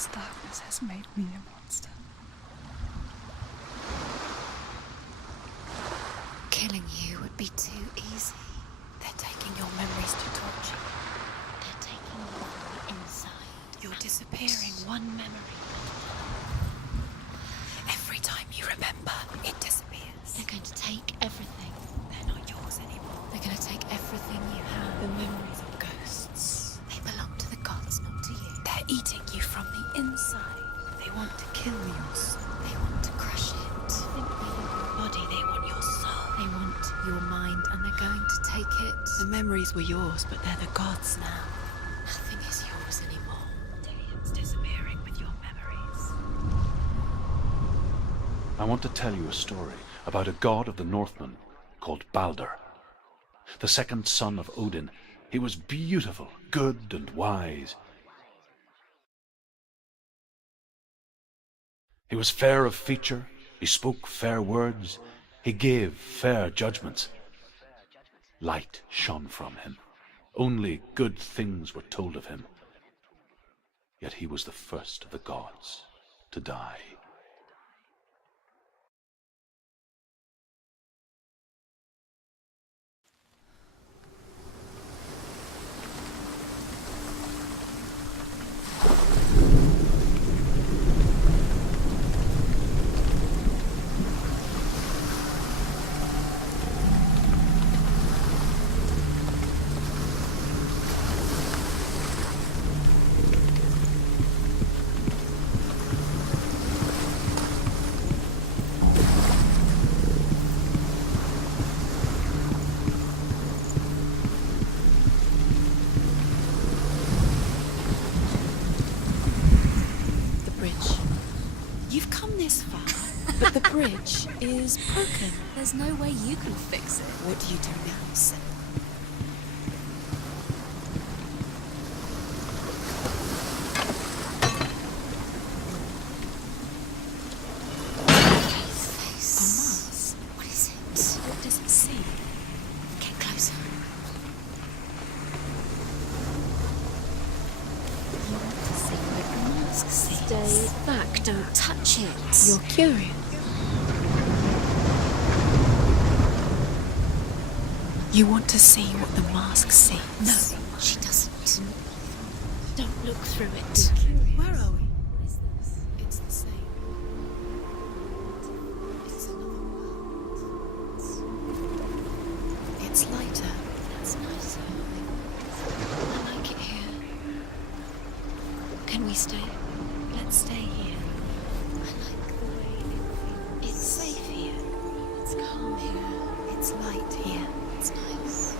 This darkness has made me a monster. Killing you would be too easy. They're taking your memories to torture. They're taking you from the inside. You're disappearing one memory. Every time you remember, it disappears. They're going to take everything. They're not yours anymore. They're going to take everything you have. The memories of ghosts. They belong to the gods, not to you. They're eating you from the inside. They want to kill your soul. They want to crush it. They want your body. They want your soul. They want your mind, and they're going to take it. The memories were yours, but they're the gods now. Nothing is yours anymore. Dillian's disappearing with your memories. I want to tell you a story about a god of the Northmen called Balder. The second son of Odin, he was beautiful, good and wise. He was fair of feature, he spoke fair words, he gave fair judgments. Light shone from him. Only good things were told of him. Yet he was the first of the gods to die. But the bridge is broken. There's no way you can fix it. What do you do now, Senuas? Face. What is it? What does it see? Get closer. You want to see what the mask sees. Stay back, don't touch it. You're curious. You want to see what the mask sees? No, she doesn't. Don't look through it. Where are we? What is this? It's the same. It's another world. It's lighter. That's nicer. I like it here. Can we stay? Let's stay here. I like the way it feels. It's safe here. It's calm here. It's light here. It's nice.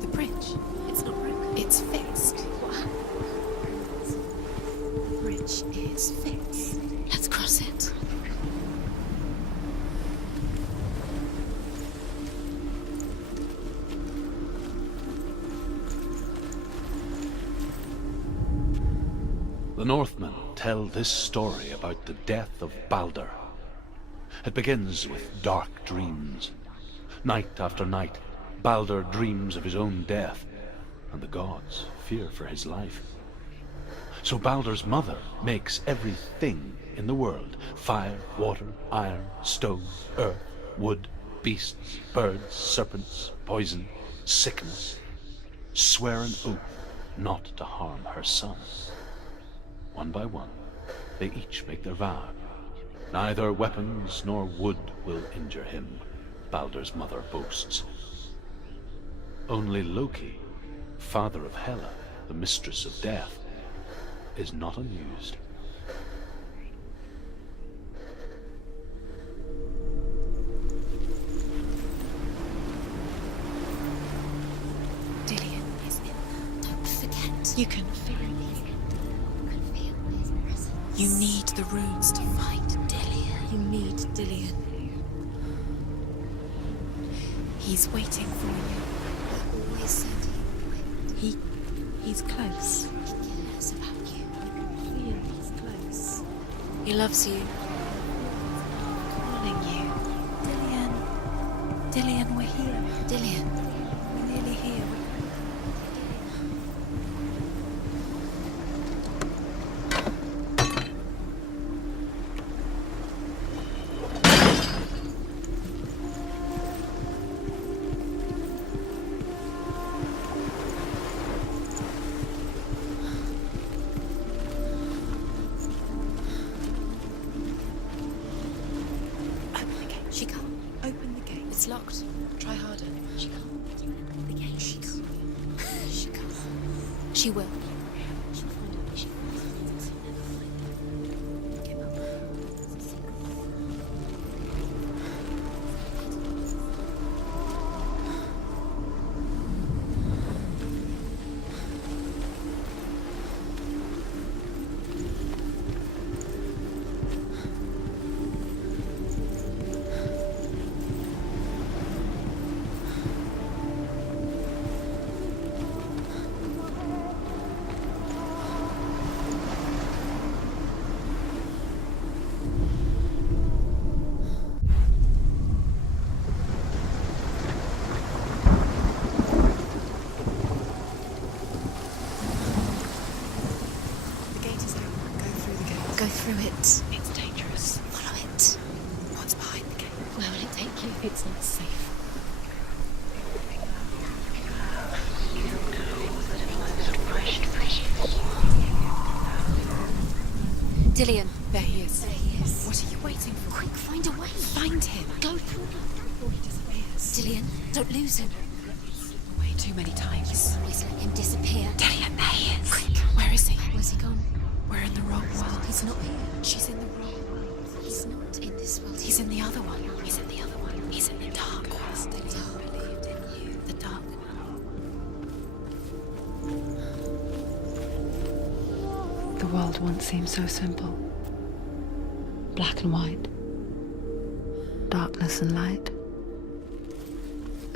The bridge. It's not broken. It's fixed. What happened? The bridge is fixed. Let's cross it. The Northmen tell this story about the death of Balder. It begins with dark dreams. Night after night, Balder dreams of his own death, and the gods fear for his life. So Balder's mother makes everything in the world: fire, water, iron, stone, earth, wood, beasts, birds, serpents, poison, sickness, swear an oath not to harm her son. One by one, they each make their vow. Neither weapons nor wood will injure him, Balder's mother boasts. Only Loki, father of Hela, the mistress of death, is not amused. Dillian is in there. Don't forget. You can feel it. You can feel his presence. You need the runes to fight Dillian. You need Dillian. He's waiting for you. I always said he would. He's close. He cares about you. I can feel he's close. He loves you. Calling you. Dillian. Dillian, we're here. Dillian. We're nearly here. She can't. Open the gate. It's locked. Try harder. She can't. The gate. She can't. She can't. She will. She'll find a way. She will. She'll never find it. Give up. It's a secret. Go through it. It's dangerous. Follow it. What's behind the gate? Where will it take you? It's not safe. Dillian. There he is. There he is. What are you waiting for? Quick, find a way. Find him. Go through it. Before he disappears. Dillian, don't lose him. Way too many times. Please let him disappear. Dillian, there he is. Quick, where is he? Where's he gone? We're in the wrong world. He's not here. She's in the wrong world. He's not in this world. He's in the other one. He's in the other one. He's in the dark world. Dillian believed in you. The dark world. The world once seemed so simple. Black and white. Darkness and light.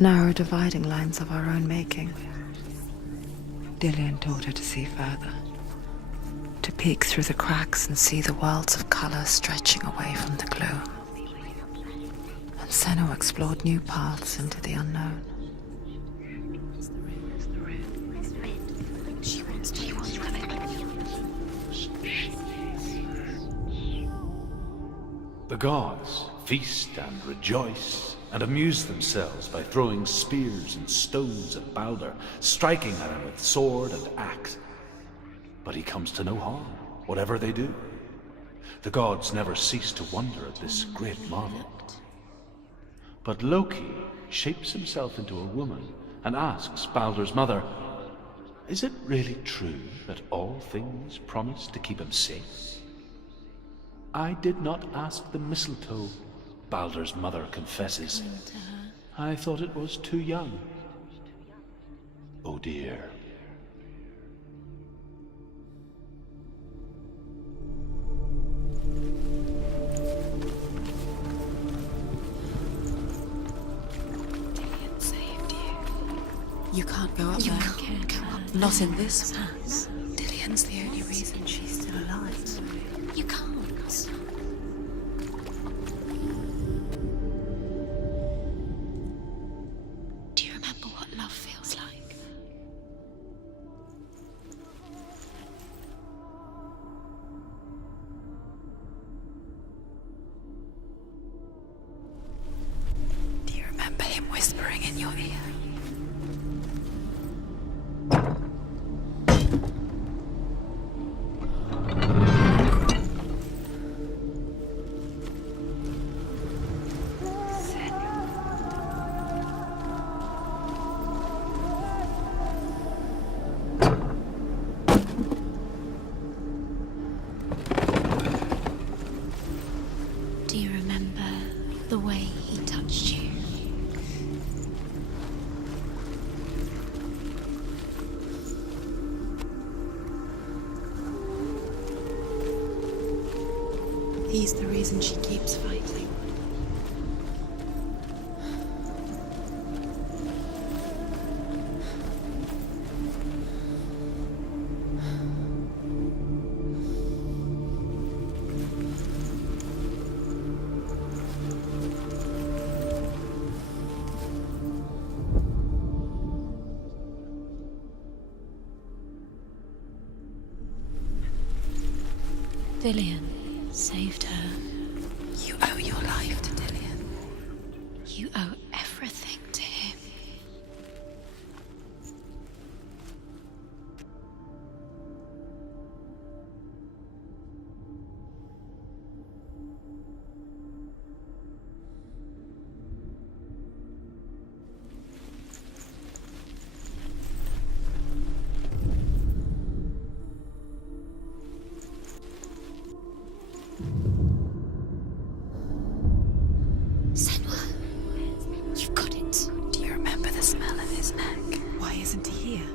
Narrow dividing lines of our own making. Dillian taught her to see further. To peek through the cracks and see the worlds of color stretching away from the gloom. And Senua explored new paths into the unknown. She wants to. The gods feast and rejoice and amuse themselves by throwing spears and stones at Balder, striking at him with sword and axe. But he comes to no harm, whatever they do. The gods never cease to wonder at this great marvel. But Loki shapes himself into a woman and asks Balder's mother, "Is it really true that all things promise to keep him safe?" "I did not ask the mistletoe," Balder's mother confesses. "I thought it was too young." Oh dear. Dillian saved you. You can't go up You there. can't go up. Not in this house. Dillian's the only reason she's still alive. You can't. Do you remember what love feels like? Do you remember him whispering in your ear? Do you remember the way he touched you? He's the reason she keeps fighting. Dillian saved her. You owe your life to Dillian. You owe everything to him. Senua, you've got it. Do you remember the smell of his neck? Why isn't he here?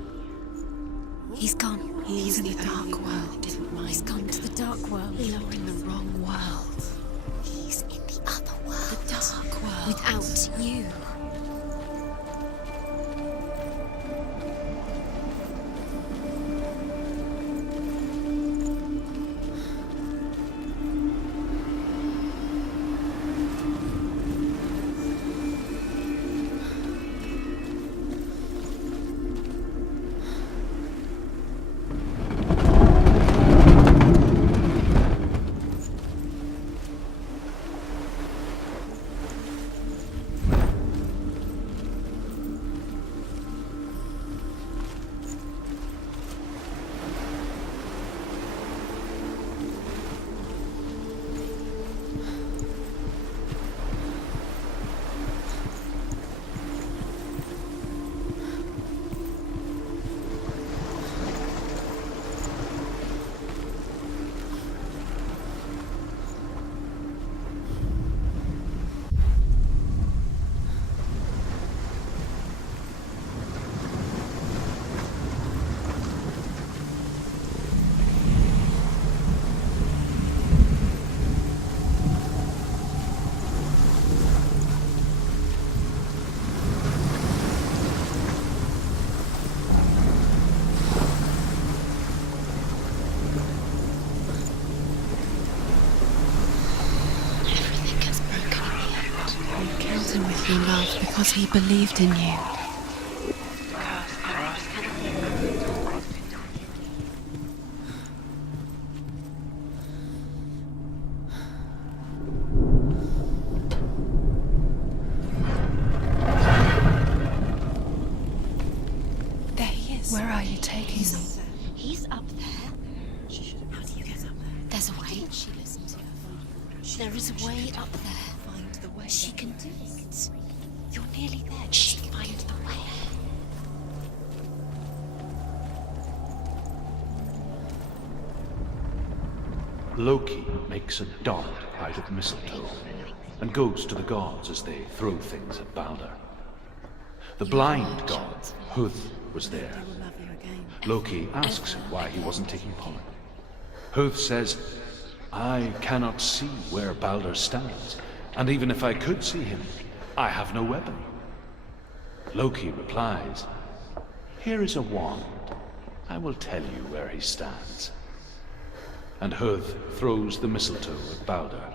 He's gone. He's in the dark world. He's gone to the dark world. You're in the wrong world. He's in the other world. The dark world. Without you. You loved because he believed in you. There he is. Where are you taking me? He's up there. How do you get up there? There's a way. She listened to her. There is a way up there. Find the way. She can do it. You're nearly there. She can find the way. Loki makes a dart out of mistletoe and goes to the gods as they throw things at Balder. The blind god, Huth, was there. Loki asks him why he wasn't taking part. Huth says, I cannot see where Balder stands, and even if I could see him, I have no weapon. Loki replies, here is a wand. I will tell you where he stands. And Huth throws the mistletoe at Balder.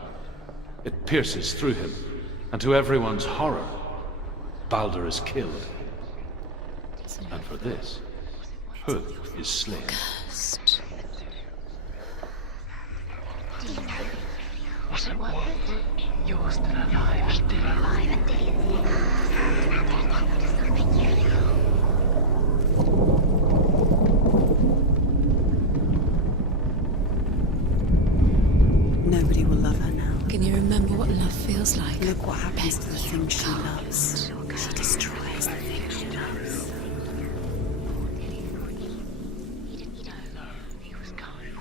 It pierces through him, and to everyone's horror, Balder is killed. And for this, Huth is slain. Cursed. Was it worth it? You're still alive, still alive. Nobody will love her now. Can you remember what love feels like? Look what happens to the things she loves. She destroys the things she loves. He was kind.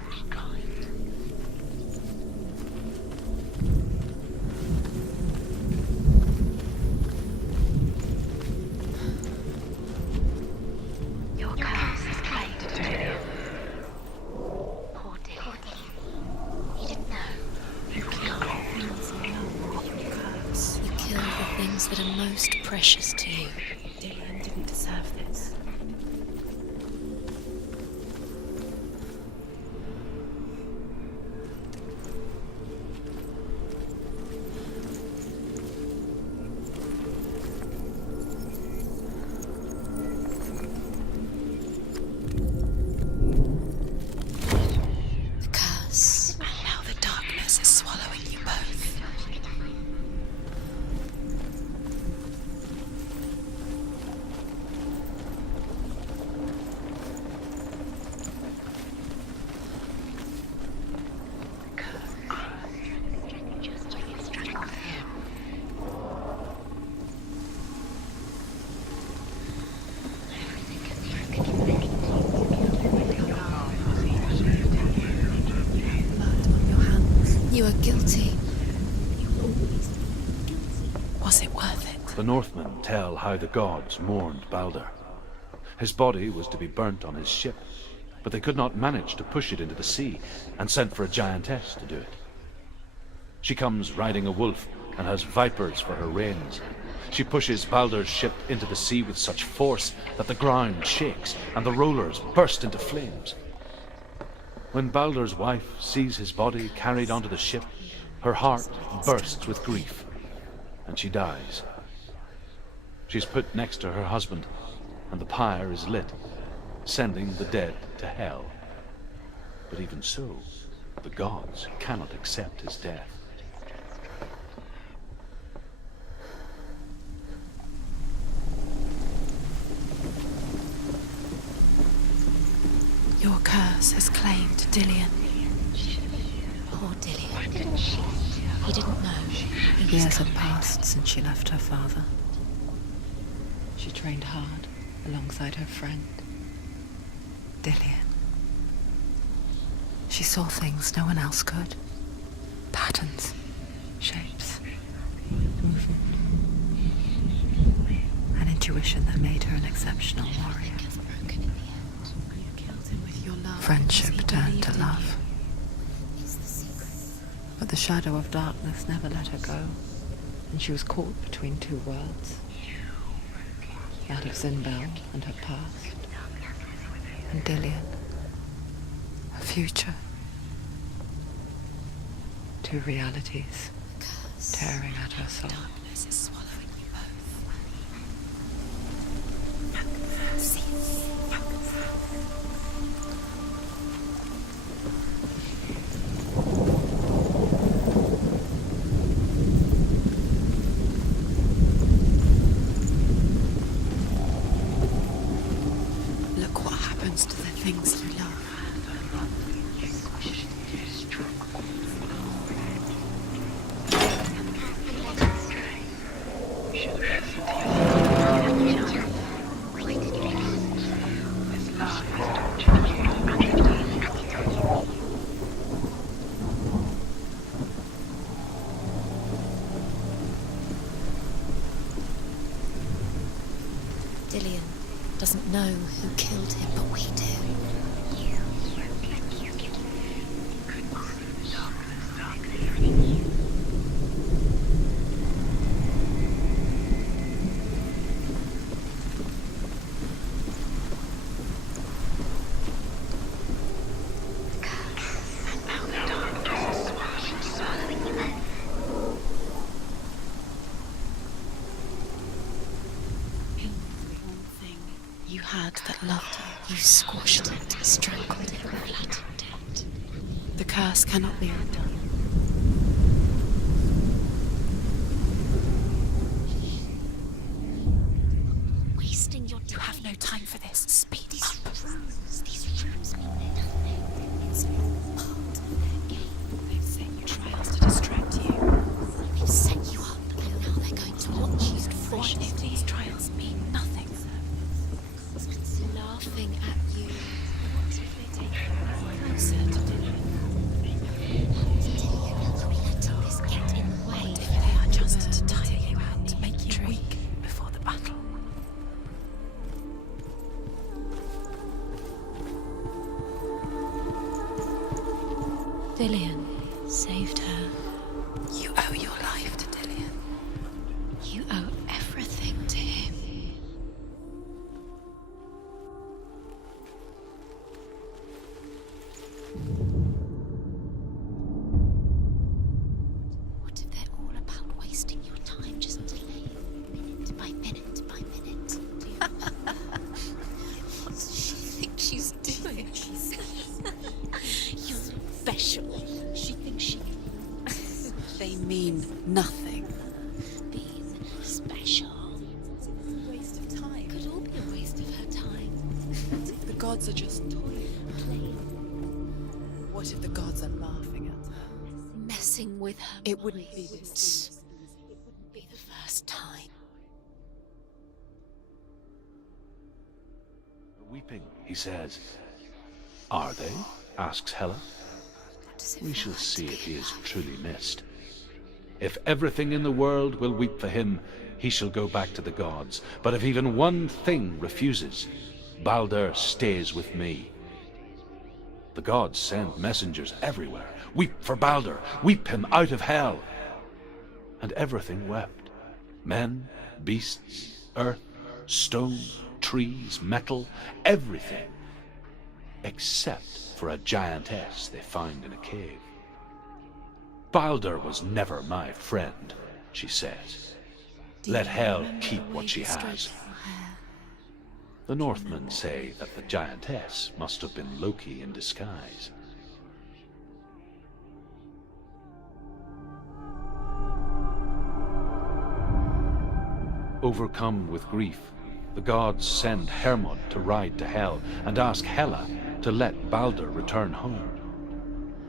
Your curse is played to him. Poor Dillian. He didn't know. He was gone. You kill the things that are most precious to you. Dillian didn't deserve this. The curse Was it worth it? The Northmen tell how the gods mourned Balder. His body was to be burnt on his ship, but they could not manage to push it into the sea, and sent for a giantess to do it. She comes riding a wolf and has vipers for her reins. She pushes Balder's ship into the sea with such force that the ground shakes and the rollers burst into flames. When Balder's wife sees his body carried onto the ship, her heart bursts with grief, and she dies. She's put next to her husband, and the pyre is lit, sending the dead to hell. But even so, the gods cannot accept his death. Your curse has claimed Dillion. Poor Dillion. He didn't know. Years had passed since she left her father. She trained hard alongside her friend, Dillion. She saw things no one else could. Patterns, shapes, movement. An intuition that made her an exceptional warrior. Friendship turned to love. But the shadow of darkness never let her go, and she was caught between two worlds. That of Zinbel and her past, and Dillion, her future. Two realities tearing at her soul. Darkness is swallowing you both. Look what happens to the things you love. Dillion doesn't know who killed him, but we do. You had that loved you. You squashed it, strangled it, flattened it. The curse cannot be undone. Wasting your time. You have no time for this. Speed up. These rooms mean nothing. It's part of their game. They've set you trials to distract you. They've set you up, and now they're going to watch you What if these trials mean nothing? laughing at you. What if they take you closer to Dillion? Are we letting this get in the way? What if they are just to tire you out, to make you weak before the battle? Dillion saved her. You owe your life to Dillion. You owe everything to him. What if they're all about wasting your time, just delaying minute by minute by minute? What does she think she's doing? You're special. She thinks she They mean nothing. being special. Waste of time. Could all be a waste of her time. The gods are just toying. Playing, What if the gods are laughing at her? messing with her. It wouldn't be mind. this. It wouldn't be the first time. Weeping, he says. Are they? Asks Hela. What does it We feel shall like see to if be he is loved? truly missed. If everything in the world will weep for him, he shall go back to the gods. But if even one thing refuses, Baldur stays with me. The gods send messengers everywhere. Weep for Baldur, weep him out of hell. And everything wept. Men, beasts, earth, stone, trees, metal, everything. Except for a giantess they found in a cave. Baldur was never my friend, she says. Let hell keep what she has. The Northmen say that the giantess must have been Loki in disguise. Overcome with grief, the gods send Hermod to ride to Hell and ask Hela to let Baldur return home.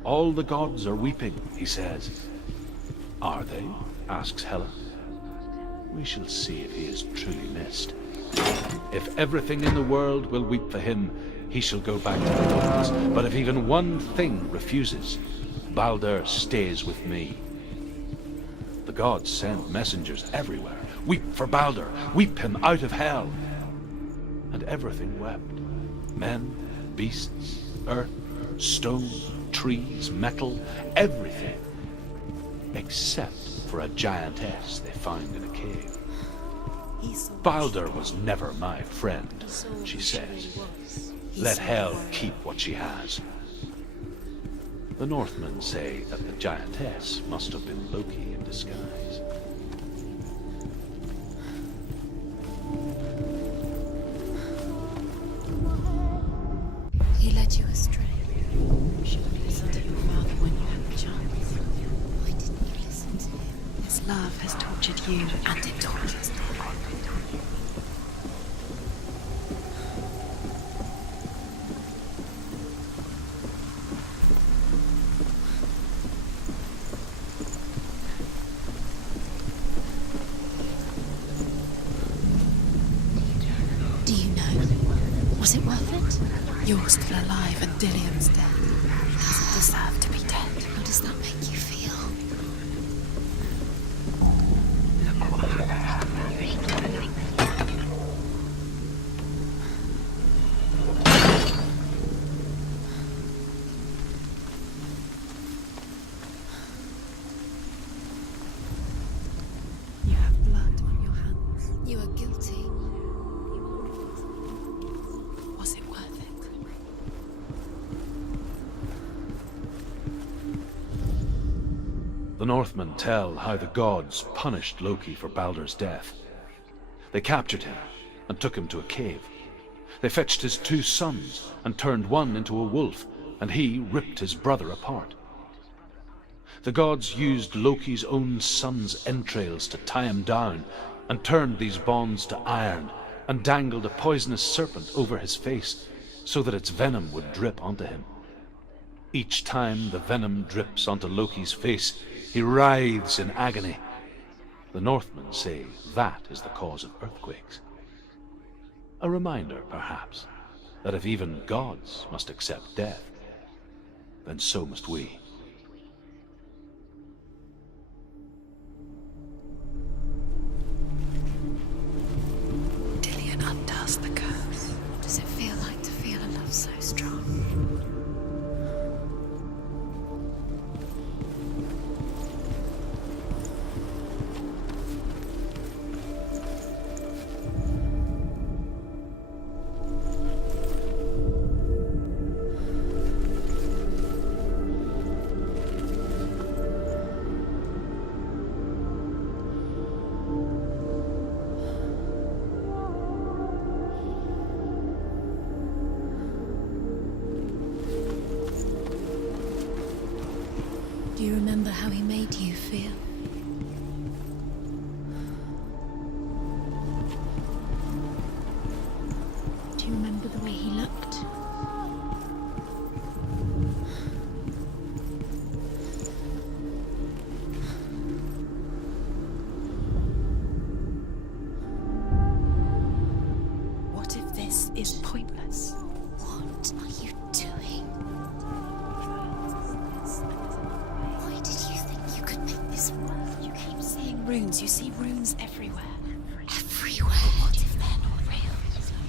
All the gods are weeping, he says. Are they? Asks Hela. We shall see if he is truly missed. If everything in the world will weep for him, he shall go back to the gods. But if even one thing refuses, Baldur stays with me. The gods send messengers everywhere. Weep for Baldur, weep him out of hell. And everything wept. Men, beasts, earth, stone, trees, metal, everything. Except for a giantess they found in a cave. Baldur was never my friend, she says. Let hell keep what she has. The Northmen say that the giantess must have been Loki in disguise. He led you astray. You should have listened to your father when you had the chance. Why didn't you listen to him? His love has tortured you, and it tortures me. Do you know? Was it worth it? You're still alive and Dillion's dead. He doesn't deserve to be dead. How does that make you feel? You have blood on your hands. You are guilty. Was it worth it? The Northmen tell how the gods punished Loki for Baldur's death. They captured him and took him to a cave. They fetched his 2 sons and turned one into a wolf, and he ripped his brother apart. The gods used Loki's own son's entrails to tie him down and turned these bonds to iron and dangled a poisonous serpent over his face so that its venom would drip onto him. Each time the venom drips onto Loki's face, he writhes in agony. The Northmen say that is the cause of earthquakes. A reminder, perhaps, that if even gods must accept death, then so must we. Dillion undoes the curse. What does it feel like to feel a love so strong? Do you remember how he made you feel? Do you remember the way he looked? What if this is pointless? What are you doing? Why did you think you could make this work? runes. You see runes everywhere. Everywhere. What if they're not real?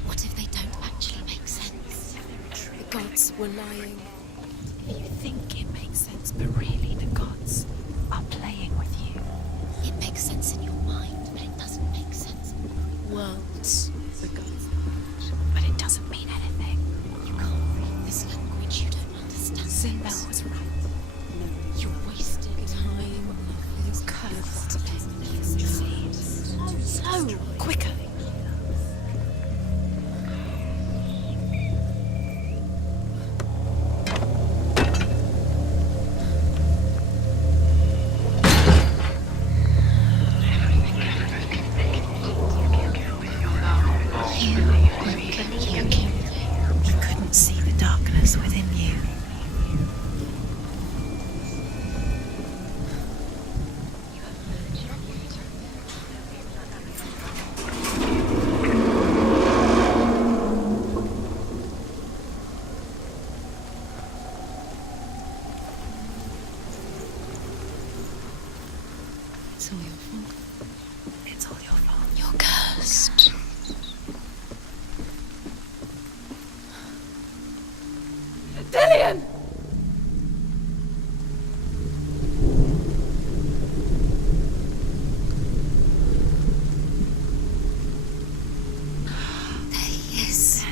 What if they don't actually make sense? The gods were lying. You think it makes sense, but really the gods are playing with you. It makes sense in your mind, but it doesn't make sense. Worlds, the gods, but it doesn't mean anything. You can't read this language, you don't understand. Sinbel was right. No, you're wasting time. You're cursed. Slow, quicker. You couldn't see the darkness within you. It's all your fault. It's all your fault. You're cursed. Dillian! There he is.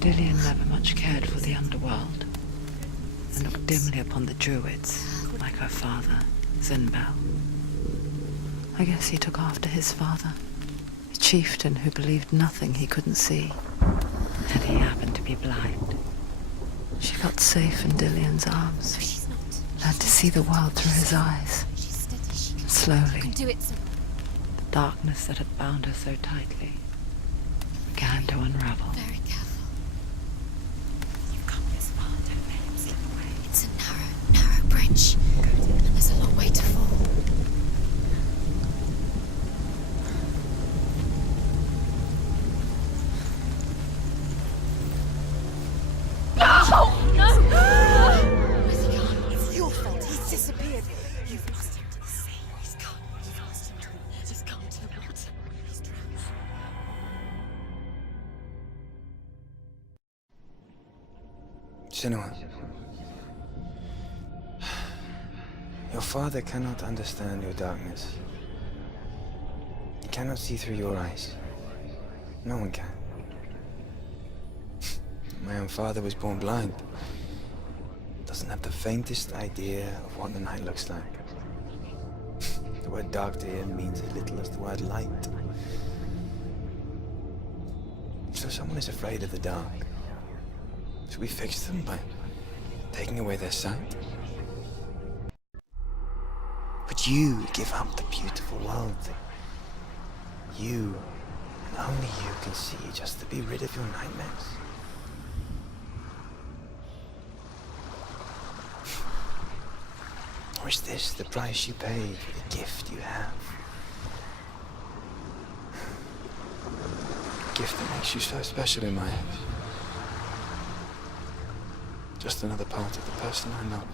Dillian never much cared for the underworld, and looked dimly upon the druids, like her father, Sinbel. I guess he took after his father, a chieftain who believed nothing he couldn't see, and he happened to be blind. She felt safe in Dillian's arms, She's not. learned to see the world through his eyes, She's steady. She and slowly, can do it. the darkness that had bound her so tightly began to unravel. Very careful. You've come this far, don't let him slip away. It's a narrow bridge. And there's a long way to fall. Where's he gone? It's your fault. He's disappeared. You've lost him to the sea. He's gone. You've lost him to the... Just come to the water. He's drowned. Senua, your father cannot understand your darkness. He cannot see through your eyes. No one can. My own father was born blind. Doesn't have the faintest idea of what the night looks like. The word dark to him means as little as the word light. So someone is afraid of the dark. Should we fix them by taking away their sight? But you give up the beautiful world. You, and only you, can see just to be rid of your nightmares. Or is this the price you pay for the gift you have? A gift that makes you so special in my eyes. Just another part of the person I love.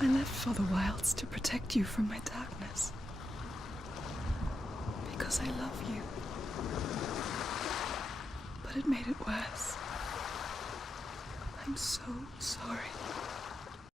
I left for the wilds to protect you from my darkness. Because I love you. But it made it worse. I'm so sorry.